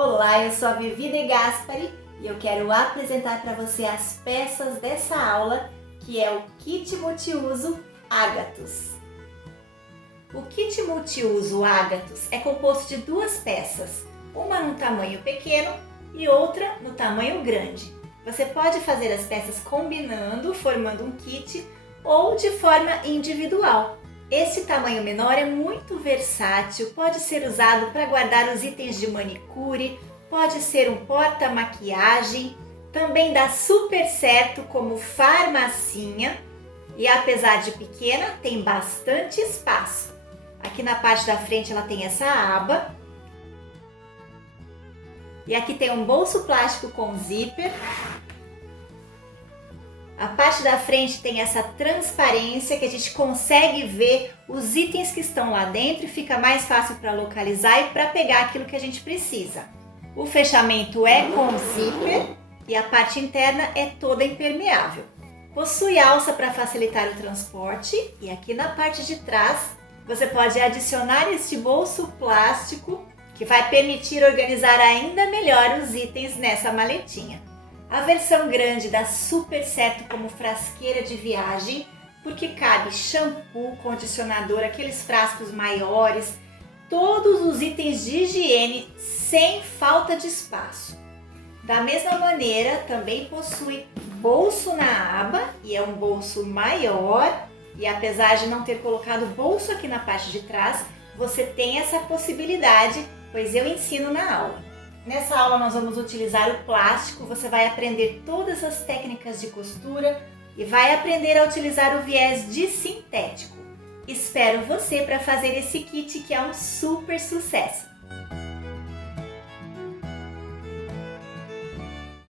Olá, eu sou a Vivi De Gaspari e eu quero apresentar para você as peças dessa aula, que é o Kit Multiuso Agathos. O Kit Multiuso Agathos é composto de duas peças, uma no tamanho pequeno e outra no tamanho grande. Você pode fazer as peças combinando, formando um kit, ou de forma individual. Esse tamanho menor é muito versátil, pode ser usado para guardar os itens de manicure, pode ser um porta-maquiagem, também dá super certo como farmacinha e apesar de pequena, tem bastante espaço. Aqui na parte da frente ela tem essa aba e aqui tem um bolso plástico com zíper. A parte da frente tem essa transparência que a gente consegue ver os itens que estão lá dentro e fica mais fácil para localizar e para pegar aquilo que a gente precisa. O fechamento é com zíper e a parte interna é toda impermeável. Possui alça para facilitar o transporte e aqui na parte de trás você pode adicionar este bolso plástico que vai permitir organizar ainda melhor os itens nessa maletinha. A versão grande dá super certo como frasqueira de viagem, porque cabe shampoo, condicionador, aqueles frascos maiores, todos os itens de higiene sem falta de espaço. Da mesma maneira, também possui bolso na aba e é um bolso maior e apesar de não ter colocado bolso aqui na parte de trás, você tem essa possibilidade, pois eu ensino na aula. Nessa aula nós vamos utilizar o plástico, você vai aprender todas as técnicas de costura e vai aprender a utilizar o viés de sintético. Espero você para fazer esse kit que é um super sucesso!